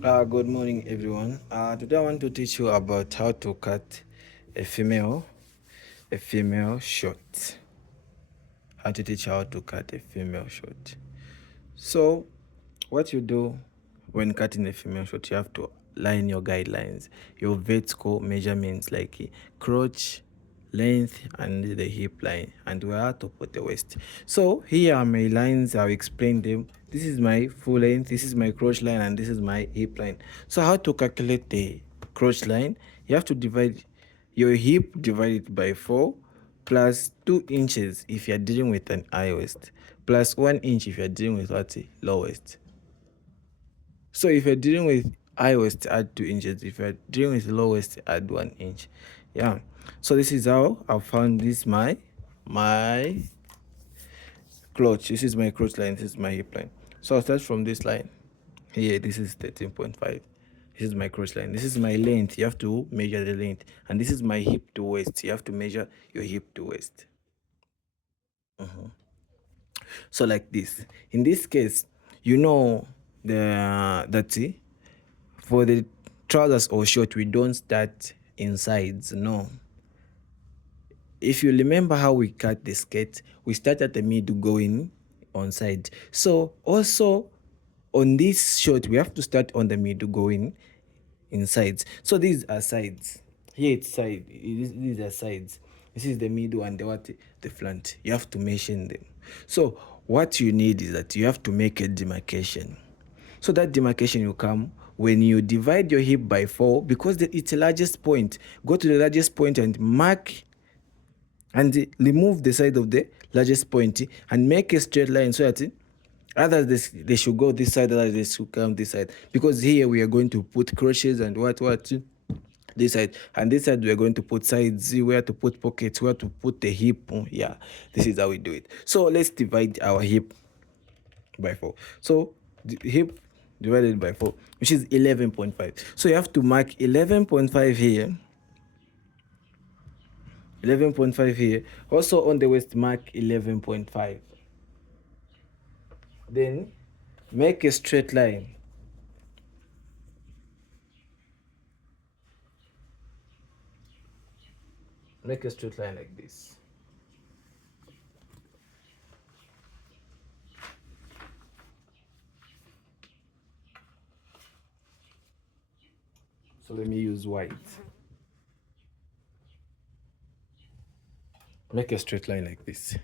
Good morning, everyone. Today I want to teach you about how to cut a female short. How to teach how to cut a female short. So, what you do when cutting a female short, you have to line your guidelines, your vertical measurements like crotch, length, and the hip line, and where to put the waist. So here are my lines. I'll explain them. This is my full length, this is my crotch line, and this is my hip line. So how to calculate the crotch line? You have to divide your hip, divide it by 4, plus 2 inches if you're dealing with an high waist, plus 1 inch if you're dealing with what, low waist. So if you're dealing with high waist, add 2 inches. If you're dealing with low waist, add 1 inch. Yeah. So this is how I found this my crotch. This is my crotch line. This is my hip line. So I'll start from this line here. This is 13.5. This is my crotch line. This is my length. You have to measure the length. And this is my hip to waist. You have to measure your hip to waist. So like this. In this case, you know that's it. For the trousers or short, we don't start insides. No. If you remember how we cut the skirt, we start at the middle going on side. So also on this short, we have to start on the middle going inside. So these are sides. Here it's side. These are sides. This is the middle and the front. You have to mention them. So what you need is that you have to make a demarcation. So that demarcation will come when you divide your hip by 4, because it's the largest point. Go to the largest point and mark and remove the side of the largest point and make a straight line so that others they should go this side, others they should come this side, because here we are going to put crochets and what this side, and this side we are going to put sides, where to put pockets, where to put the hip. Yeah, this is how we do it. So let's divide our hip by 4. So the hip divided by 4, which is 11.5. So you have to mark 11.5 here, 11.5 here. Also on the waist, mark 11.5. Then make a straight line. Make a straight line like this. So let me use white. Make a straight line like this.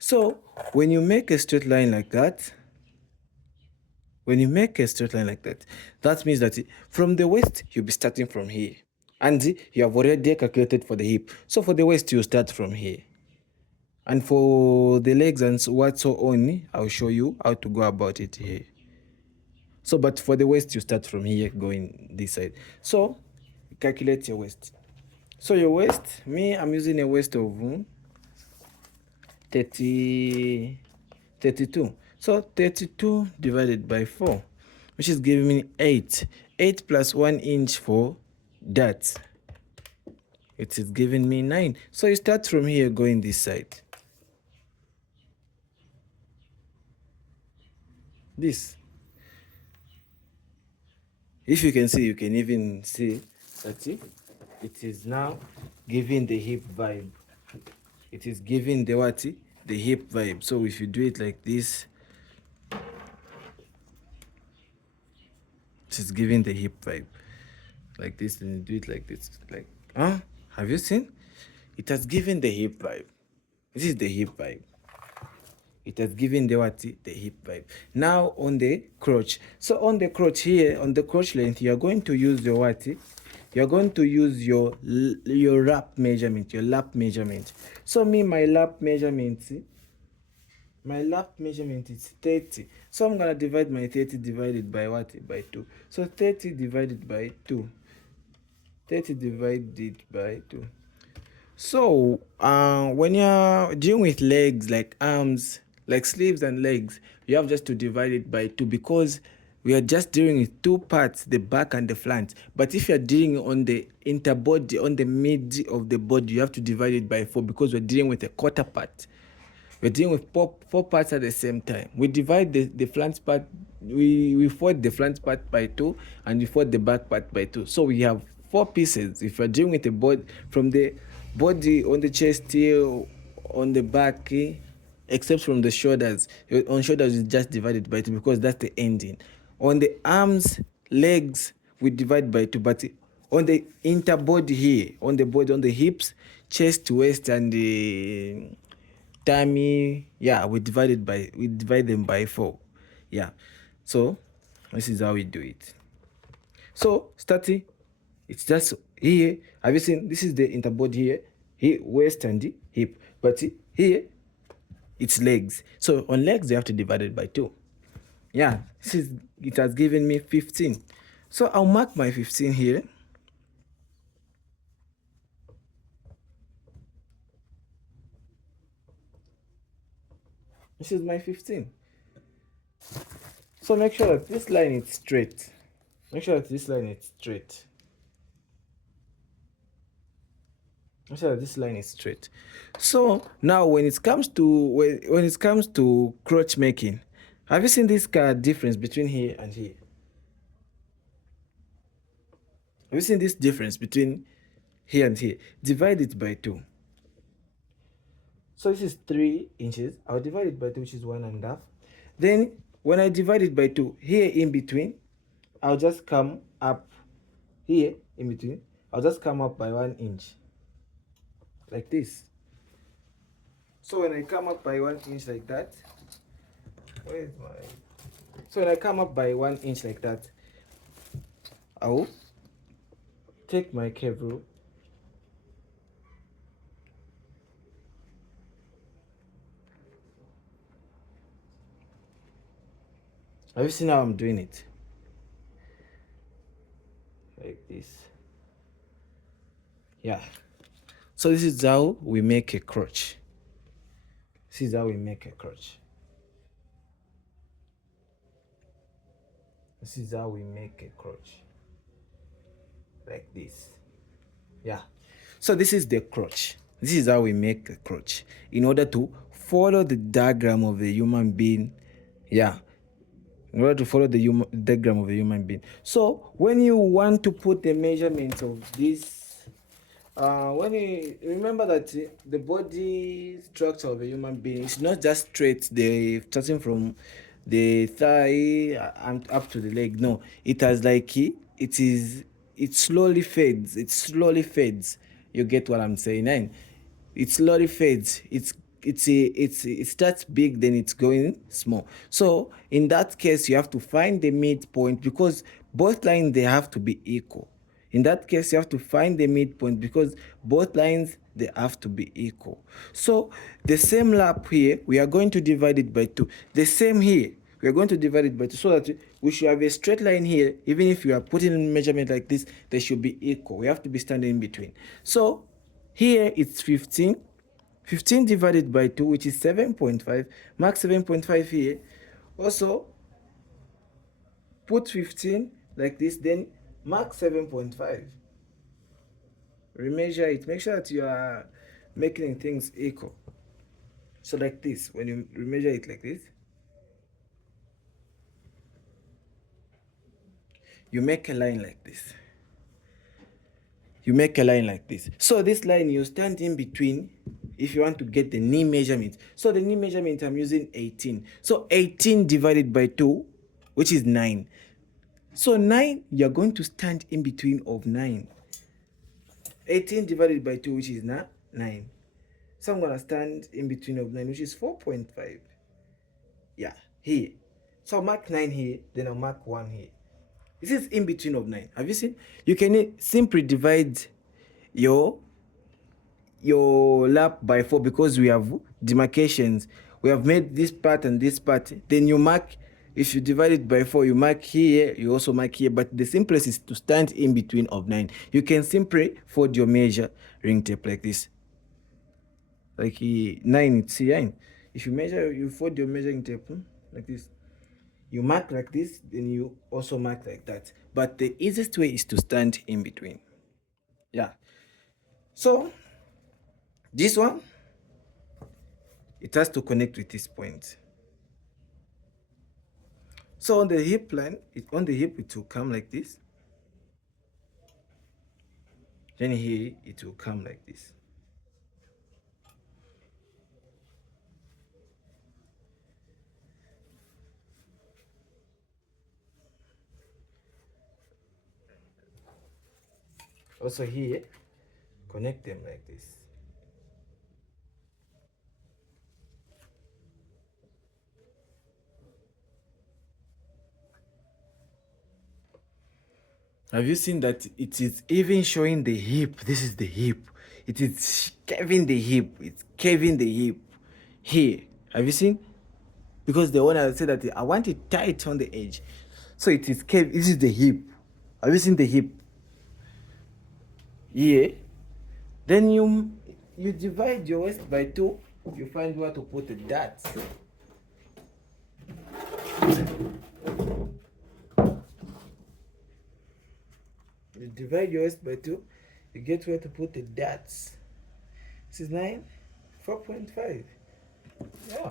So when you make a straight line like that, that means that from the waist, you'll be starting from here. And you have already calculated for the hip. So for the waist, you start from here. And for the legs and what so on, I'll show you how to go about it here. So, but for the waist, you start from here, going this side. So, calculate your waist. So your waist, I'm using a waist of 32. So 32 divided by 4, which is giving me 8. 8 plus 1 inch for that. It is giving me 9. So you start from here, going this side. This. If you can see, you can even see that it is now giving the hip vibe. It is giving the what? The hip vibe. So if you do it like this, it is giving the hip vibe. Like this, and you do it like this. Like, have you seen? It has given the hip vibe. This is the hip vibe. It has given the what? The hip vibe. Now on the crotch. So on the crotch here, on the crotch length, you are going to use your what? You're going to use your lap measurement, So my lap measurement is 30. So I'm gonna divide my 30 divided by what? By 2. So 30 divided by 2. 30 divided by 2. So when you're dealing with legs, like arms, like sleeves and legs, you have just to divide it by 2, because we are just dealing with 2 parts, the back and the front. But if you're dealing on the interbody, on the mid of the body, you have to divide it by 4, because we're dealing with a quarter part. We're dealing with 4 parts at the same time. We divide the front part we fold the front part by 2 and we fold the back part by 2. So we have 4 pieces. If you're doing with a board from the body on the chest here, on the back, except from the shoulders. On shoulders is just divided by 2 because that's the ending. On the arms, legs, we divide by 2, but on the interbody here, on the body, on the hips, chest, waist, and the tummy, yeah, we divide them by 4. Yeah, so this is how we do it. So starting, it's just here. Have you seen? This is the interbody here, waist and the hip, but here it's legs. So on legs you have to divide it by 2. Yeah, it has given me 15. So I'll mark my 15 here. This is my 15. So make sure that this line is straight. Make sure that this line is straight. Make sure that this line is straight. So now when it comes to crotch making, have you seen this difference between here and here? Have you seen this difference between here and here? Divide it by 2. So this is 3 inches. I'll divide it by 2, which is 1.5. Then when I divide it by 2, here in between, I'll just come up here in between. I'll just come up by 1 inch, like this. So when I come up by 1 inch like that, so when I come up by 1 inch like that, I'll take my curve rule. Have you seen how I'm doing it? Like this. Yeah. So this is how we make a crotch. This is how we make a crotch. This is how we make a crotch. Like this. Yeah. So this is the crotch. This is how we make a crotch. In order to follow the diagram of the human being. Yeah. In order to follow the diagram of a human being. So when you want to put the measurements of this, when you remember that the body structure of a human being is not just straight, starting from the thigh and up to the leg. No, it has like it slowly fades. It slowly fades. You get what I'm saying? And it slowly fades. It starts big, then it's going small. So in that case, you have to find the midpoint because both lines they have to be equal. In that case, you have to find the midpoint because both lines they have to be equal. So the same lap here, we are going to divide it by 2. The same here, we are going to divide it by 2 so that we should have a straight line here. Even if you are putting in measurement like this, they should be equal. We have to be standing in between. So here it's 15. 15 divided by 2, which is 7.5. Mark 7.5 here. Also, put 15 like this, then mark 7.5. Remeasure it. Make sure that you are making things equal. So like this, when you remeasure it like this, you make a line like this. You make a line like this. So this line you stand in between if you want to get the knee measurement. So the knee measurement I'm using 18. So 18 divided by 2, which is 9. So 9, you're going to stand in between of 9. 18 divided by 2, which is 9. So I'm going to stand in between of 9, which is 4.5. Yeah, here. So I'll mark 9 here, then I'll mark 1 here. This is in between of 9. Have you seen? You can simply divide your lap by 4 because we have demarcations. We have made this part and this part. Then you mark, if you divide it by 4, you mark here, you also mark here. But the simplest is to stand in between of 9. You can simply fold your measuring tape like this. Like 9, it's 9. If you measure, you fold your measuring tape like this. You mark like this, then you also mark like that. But the easiest way is to stand in between. Yeah. So this one, it has to connect with this point. So on the hip line, on the hip it will come like this. Then here it will come like this. Also here, connect them like this. Have you seen that it is even showing the hip? This is the hip. It is curving the hip. It's curving the hip. Here. Have you seen? Because the owner said that I want it tight on the edge. So it is curved. This is the hip. Have you seen the hip? Here. Then you divide your waist by 2. You find where to put the dots. You divide your waist by 2. You get where to put the dots. This is 9, 4.5. Yeah.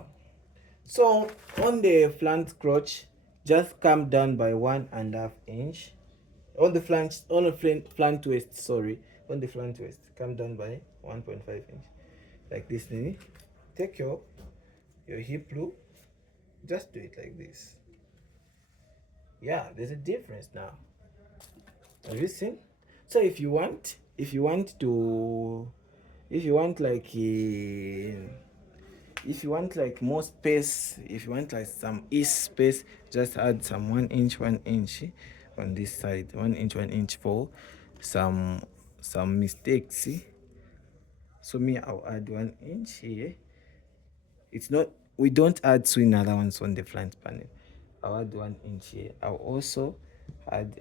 So on the flank crotch, just come down by 1.5 inch. On the flank twist, sorry, on the flank twist, come down by 1.5 inch, like this. Then take your hip loop, just do it like this. Yeah, there's a difference now. Have you seen? So if you want like more space, if you want like some east space, just add some 1 inch on this side, 1 inch for some mistakes. See? So me, I'll add 1 inch here. It's not, we don't add swing allowance on the flange panel. I'll add 1 inch here. I'll also add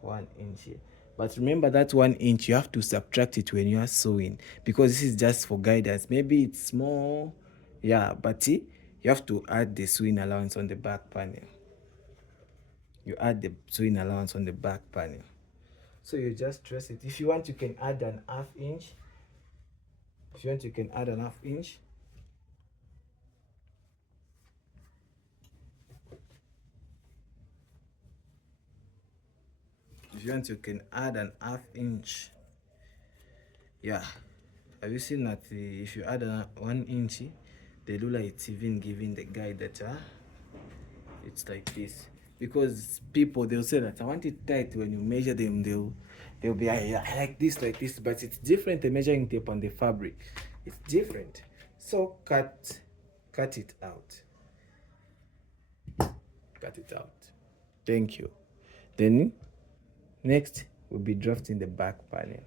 1 inch here. But remember that 1 inch, you have to subtract it when you are sewing, because this is just for guidance. Maybe it's small, yeah, but see, you have to add the sewing allowance on the back panel. You add the sewing allowance on the back panel. So you just trace it. If you want, you can add an half inch. If you want, you can add an half inch. If you want, you can add an half inch. Yeah. Have you seen that if you add 1 inch, the ruler, it's even giving the guide that it's like this? Because people, they'll say that I want it tight. When you measure them, they'll be I like this, but it's different. The measuring tape on the fabric, it's different. So cut it out. Cut it out. Thank you. Then next we'll be drafting the back panel.